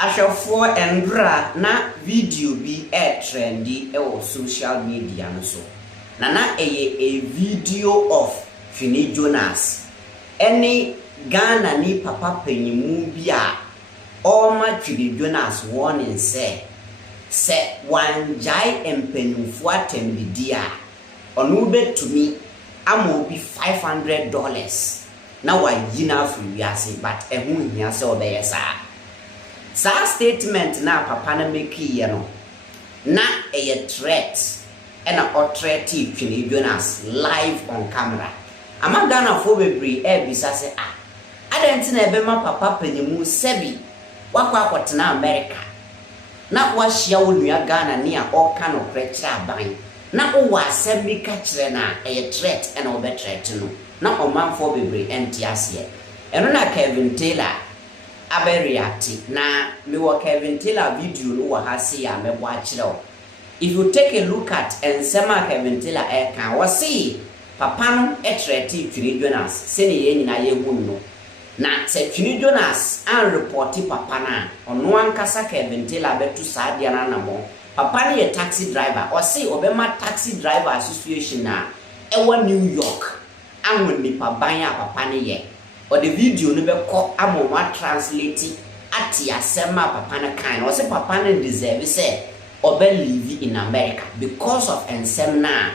Ahwɛfoɔ Endra na video bi trendy on social media no so. Na a video of Twene Jonas. Any Ghana ni papa panyimu bi a Oma Twene Jonas warning say wanjai empanyimfo atɛned a ɔno betumi ama obi $500 na wayi na afiri wiase but ɛho hia sɛ ɔbɛyɛ saa. Sa statement na papa na make ye no na a threat ena o threat Twene Jonas live on camera. Ama Ghana fo bebre bisa se adenti na ebe ma papa panyimu sebi wakwa akotena America na wahia wonua Ghana ne a oka no krekere aban na o wa asem bi ka kire na a threat ena obe threat no na omanfo bebre enti ase eno na Kevin Taylor react na me wo Kevin Taylor video no wa ha se ya mebo a kire. If you take a look at ensema Kevin Taylor can we see papa no threat Twene Jonas se ne ye nyina ye hu no na se Twene Jonas an report papa na ono ankasa Kevin Taylor betu saa dia na namo papa ne ye taxi driver or say obema taxi driver association na ewa New York anwo nipa ban a papa ne ye or the video no be ko amoma translate ati asema papa na kan or say papa ne deserve say obe live in America because of ensem na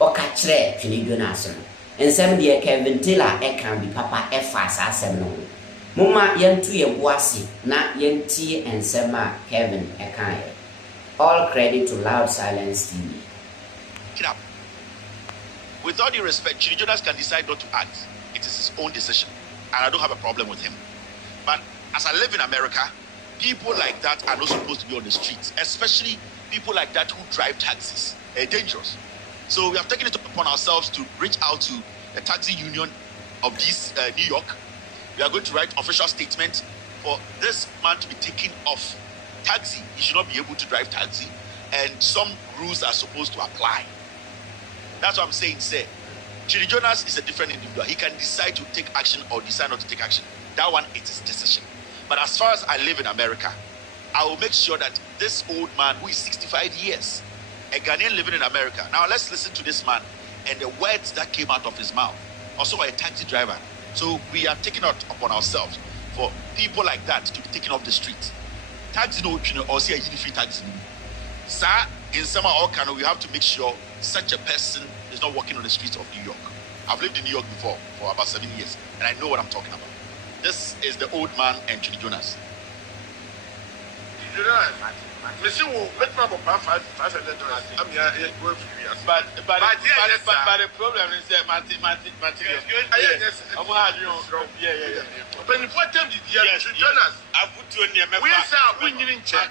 oka kire Twene Jonas no ensem de Kevin Taylor can be papa fast asem no mumma yentu ye boase na yentie ensem a Kevin kan. All credit to Loud Silence TV. Get up. With all due respect, Twene Jonas can decide not to act. It is his own decision, and I don't have a problem with him. But as I live in America, people like that are not supposed to be on the streets, especially people like that who drive taxis. They're dangerous. So we have taken it upon ourselves to reach out to the taxi union of this New York. We are going to write official statement for this man to be taken off taxi. He should not be able to drive taxi, and some rules are supposed to apply. That's what I'm saying, sir. Twene Jonas is a different individual. He can decide to take action or decide not to take action. That one, it is decision. But as far as I live in America, I will make sure that this old man who is 65 years, a Ghanaian living in America. Now let's listen to this man and the words that came out of his mouth. Also a taxi driver. So we are taking it upon ourselves for people like that to be taken off the street. Taxi no or say a free taxi. Sir, in summer or can we have to make sure such a person is not walking on the streets of New York. I've lived in New York before for about 7 years, and I know what I'm talking about. This is the old man and Twene Jonas. Monsieur will make my $500. I'm here going for years. But the problem is that Martin, yes, I'm going to yeah. But if what time did you Jonas? I put you in the we are winning check.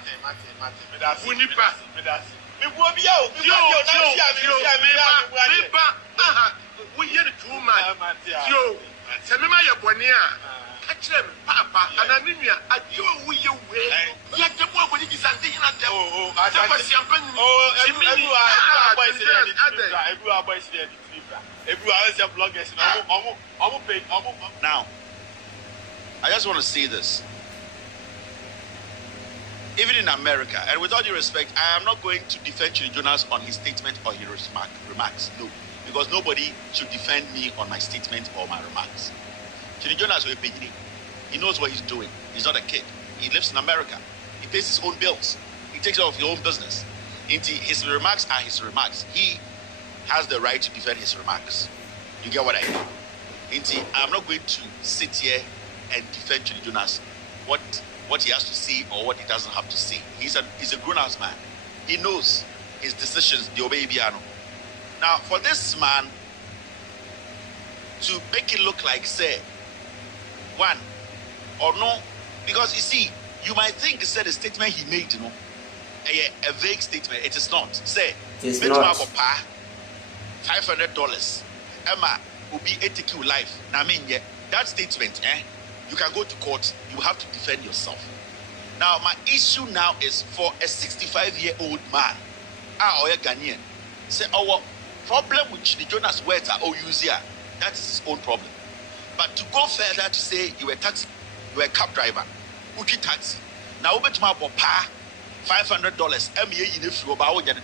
We hear the 2 man. Yo, Samima Yabonia. Papa, and I mean, I do we you will. Yet the boy when it is something at the Now, I just want to say this. Even in America, and with all due respect, I am not going to defend Twene Jonas on his statement or his remarks. No, because nobody should defend me on my statement or my remarks. Twene Jonas, he knows what he's doing. He's not a kid. He lives in America. He pays his own bills. He takes care of his own business. His remarks are his remarks. He has the right to defend his remarks. You get what I mean? I'm not going to sit here and defend Twene Jonas, what he has to say or what he doesn't have to say. He's a grown-ass man. He knows his decisions, the obey piano. Now, for this man to make it look like, say, one or no, because you see, you might think it's the statement he made, you know, a vague statement. It is not. Say, it's not. $500. Emma will be ATQ life. Now, I mean, yeah, that statement, you can go to court. You have to defend yourself. Now, my issue now is for a 65-year-old man, or a Ghanaian. Say, our problem with Twene Jonas words are use here. That is his own problem. But to go further to say you were a cab driver, Uchi taxi, Now over to my papa $500.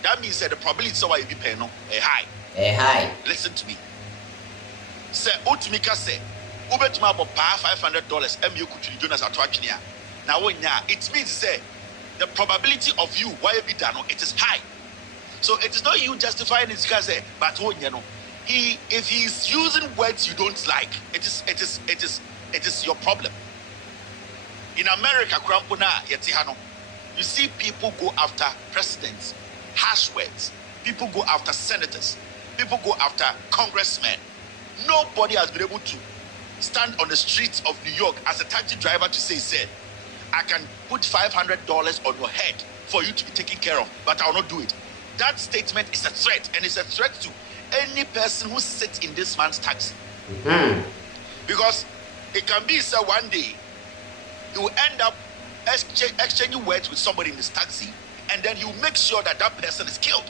That means that the probability so I be paying no a high. A high. Listen to me. Say Utimika say over to my papa $500. Twene Jonas at Twene. Now when it means say the probability of you why be done it is high. So it is not you justifying it because but when you know if he is using words you don't like, it is your problem. In America, you see people go after presidents, harsh words. People go after senators. People go after congressmen. Nobody has been able to stand on the streets of New York as a taxi driver to say, I can put $500 on your head for you to be taken care of, but I will not do it. That statement is a threat, and it's a threat to any person who sits in this man's taxi. Mm-hmm. Because it can be so one day you will end up exchanging words with somebody in this taxi, and then you make sure that that person is killed.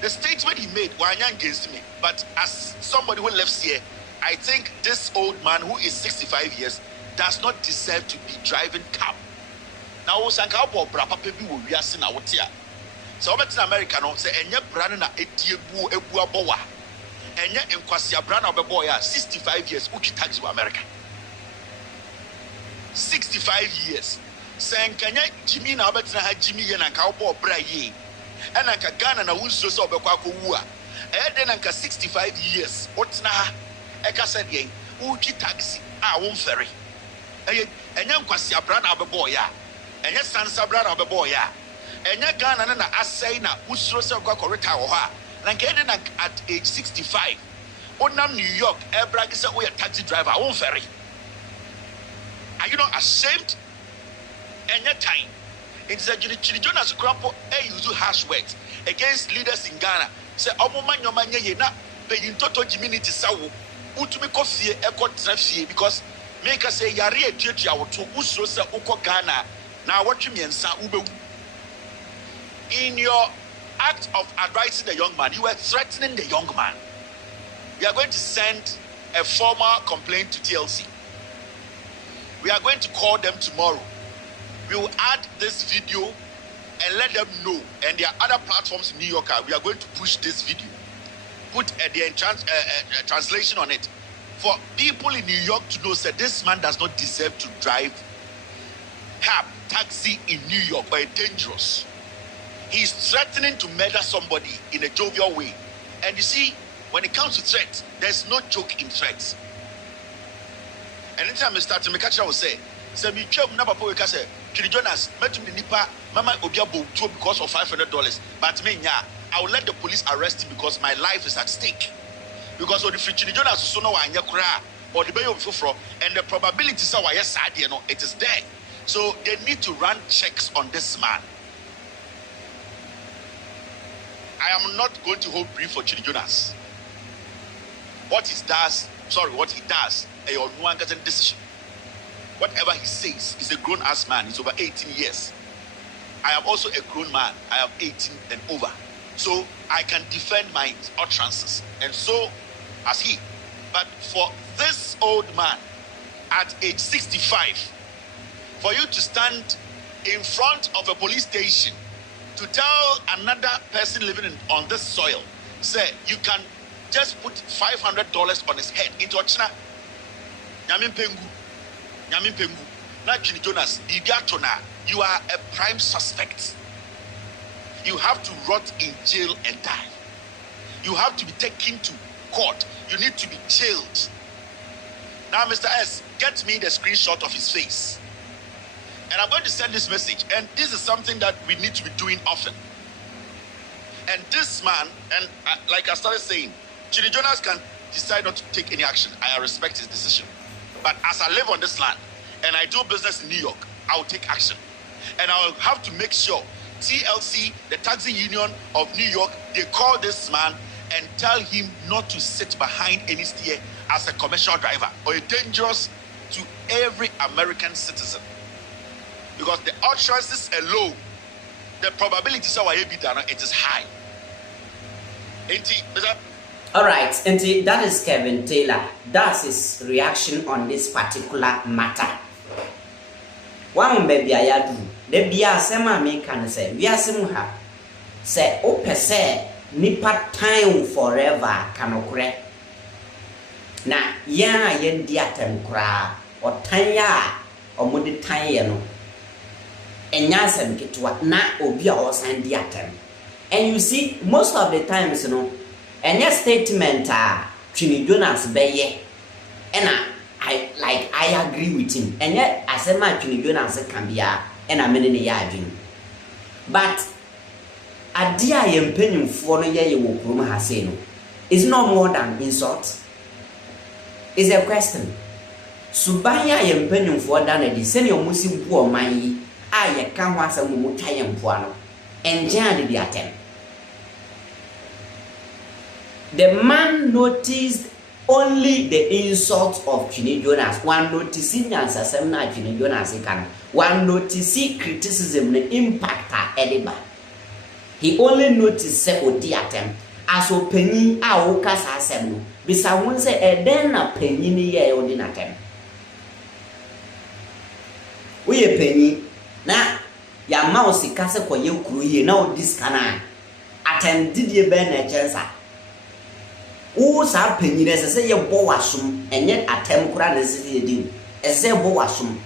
The statement he made was against me, but as somebody who lives here, I think this old man who is 65 years does not deserve to be driving cab. Now, Sanka Brapa Pepi will be asking our tia. So, in America, no, say, and yet, Brana, Ebua Boa, and yet, in Kwasia Brana Beboya, 65 years, Uchi taxi to America. 65 years. Saying, can you Jimmy now better have Jimmy and a cowboy braye? And a Ghana na who's so Bequaco Wua. And then 65 years. What's na? Eka said, ye, Uchi taxi, I won't ferry. And young Kwasia Brana Beboya, and your son Sabrana Beboya, and your Ghana and I say now, who's so Bequaco Oha. And at age 65, Onam New York, Ebrag is a taxi driver, I won't ferry. Are you not ashamed? And your time. It's a Twene Jonas Crampo, use harsh words against leaders in Ghana. Say, Omoman, your man, ye not paying total community saw. Utumi coffee, echo traffic because make us say, Yari, a church, our two Uso, Oko Ghana. Now, what you mean, Sa Ube? In your act of advising the young man, you were threatening the young man. We are going to send a formal complaint to TLC. We are going to call them tomorrow. We will add this video and let them know. And there are other platforms in New York. We are going to push this video. Put the translation on it. For people in New York to know that this man does not deserve to drive cab, taxi in New York or dangerous. He is threatening to murder somebody in a jovial way. And you see, when it comes to threats, there's no joke in threats. Anytime I start to make a will say me chum number for say Twene Jonas, metum the nipa, mama obiabo too because of $500. But me I will let the police arrest him because my life is at stake. Because of the Twene Jonas so no anya kura or the bayo fufro, and the probability so yes it is there. So they need to run checks on this man. I am not going to hold brief for Twene Jonas. What he does, a decision. Whatever he says, he's a grown-ass man. He's over 18 years. I am also a grown man. I am 18 and over. So I can defend my utterances. And so as he. But for this old man at age 65, for you to stand in front of a police station to tell another person living on this soil, say, you can just put $500 on his head into Ochina. Nyamin Pengu. Now Twene Jonas, you are a prime suspect. You have to rot in jail and die. You have to be taken to court. You need to be jailed. Now, Mr. S, get me the screenshot of his face. And I'm going to send this message. And this is something that we need to be doing often. And this man, and like I started saying, Twene Jonas can decide not to take any action. I respect his decision. But as I live on this land and I do business in New York, I will take action. And I will have to make sure TLC, the taxi union of New York, they call this man and tell him not to sit behind any steer as a commercial driver or a dangerous to every American citizen. Because the utterances alone, the probability it is high. All right, and that is Kevin Taylor. That's his reaction on this particular matter. One baby I do. There be a sema me can say, we are simha. Say, oh, per se, nipa time forever can occur. Na, ya yen diatem cra, or tanya, or mudi tanya no. And yasem kitwa, na obia or sign diatem. And you see, most of the times, and your statement, Twene Jonas beye, and I agree with him. And yet, I said my Twene Jonas can be and I'm in the yarding. But a dear and penny for no year you will has say no. It's no more than insult. It's a question. Subaya and penny for than a senior Muslim poor money. I can't want some Mutayan Puano. And Jan the attempt. The man noticed only the insult of Twene Jonas. One noticing as a seminar Twene Jonas can. One noticing criticism the impact ediba. He only noticed the attempt. As o penny a wokas asem no. Bisa won say e den na penny ni ye o di attempt. We ye penny na ya mouse kase koye kuru ye na o diskana. Attempt did ye ben na chensa. Who sa penny ne say ye bo wasum enye atem kura ne say ye di e say bo wasum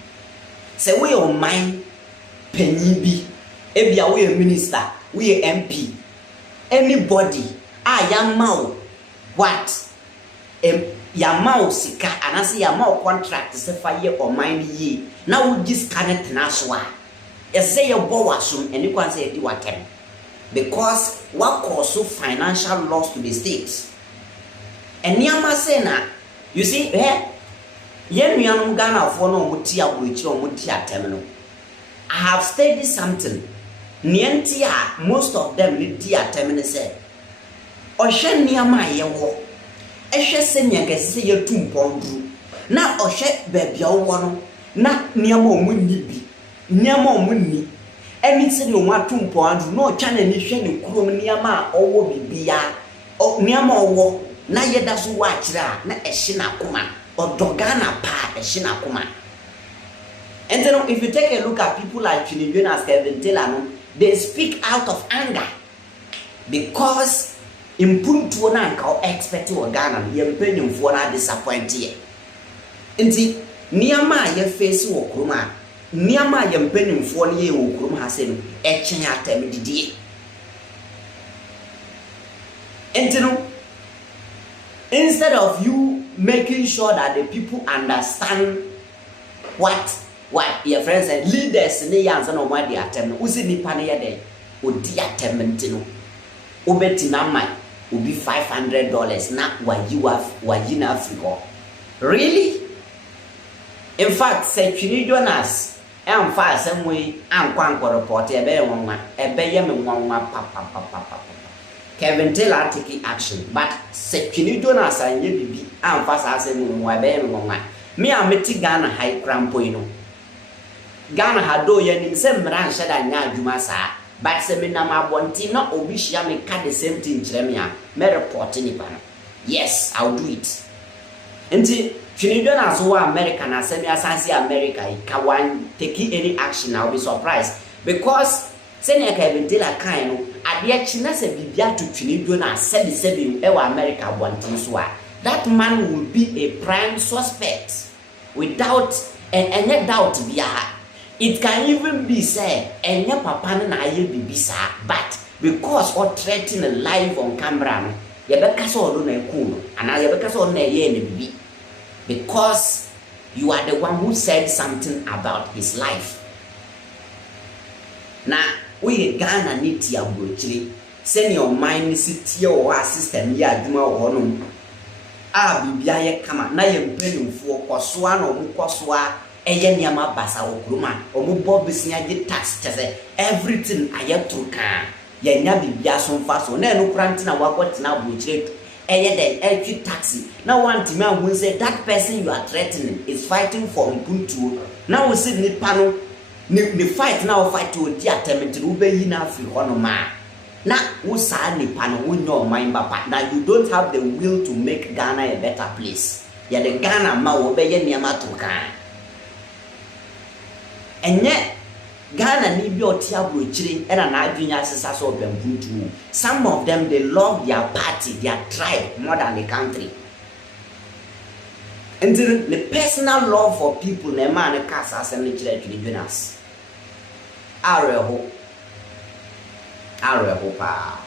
say we o man penny bi e bia we minister we MP anybody yamau what yamau sika anase yamau contract se fa ye o man ye na wo disconnect na so a e say ye bo wasum eni kwan say ye di watem because what cause financial loss to the state. And Niama say na, you see, yen nuanum Ghana for no mutia buichi or mutia terminal. I have studied something. Nientia, most of them need dia terminal say. Oshe Niama yewo. Eshe senya kese ye tumpondru. Na oshe baby owono. Na Niama omuni bi. Niama omuni. Emi se no wa tumpondru no chane ni hwe ni kurom Niama owo bibia. Niama owo. Na yeda so wachira na ehye na koma odogana pa ehye na koma. And then if you take a look at people like Twene Jonas, Kevin Taylor, they speak out of anger because impuntu na nka expect o Ghana ye mpenyumfo na disappoint ye. Nti niama ye face wo kroma niama ye mpenyumfo ne ye wo krom ha se no echen atem didie. Enti instead of you making sure that the people understand what your friends and leaders ne yanza no what they attempt, usi nipa ne ye dey odi attempt no obeti na mai obi $500 na wayi na Africa. Really? In fact, say Twene Jonas am fa asem we ankwa report e be wonwa e be ye me wonwa papa. Kevin Taylor taking action, but say Twene Jonas anye bibi amfa sa asem mu ebe me wonwa. Me ameti Ghana high crampo ino. Ghana hado ye nim se mra nhye da nya adwuma sa, but se me na mabonti na obi hia me ka the same thing kire me a me report ni pa no. Yes, I'll do it. Enti Twene Jonas wo America na se me asansi America ka wan take any action, I'll be surprised because senior Kevin Taylor kan no ade china se bibia to Twene Jonas sebi e wa America bontin so a that man will be a prime suspect without any doubt bia. It can even be said enya papa na aye bibisa, but because or threatening live on camera no ye beka so do na eku no ana ye beka so na ye na bibi because you are the one who said something about his life. Na we Ghana need to abrochiri send your mind sit your system ya adwuma wo no a bibia ye kama na ye mpenumfo kosoa na omu kosoa eye niama basa wo kruma omu bo bisia ge tax tese everything ayetruka ye nya bibia so mfa so na enu kranti na wakotina abrochiri eye den every taxi na want me who say that person you are threatening is fighting for mpuntu na we see nipa no the fight now fight to the attempt to be in Africa no ma na wo sa nipa no wo nyo mind papa that you don't have the will to make Ghana a better place. Ya the Ghana ma wo be ye niama to kan enye Ghana ni bi oti abrochire na na adwenya asesa so bempuntu. Some of them they love their party, their tribe more than the country. And the personal love for people na man ka asase ne kire Twene Jonas. Areho pa.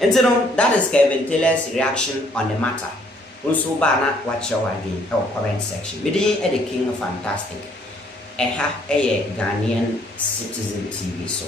And that is Kevin Taylor's reaction on the matter. Also bana watch your again our comment section. We didn't the king of fantastic. Ghanaian Citizen TV so.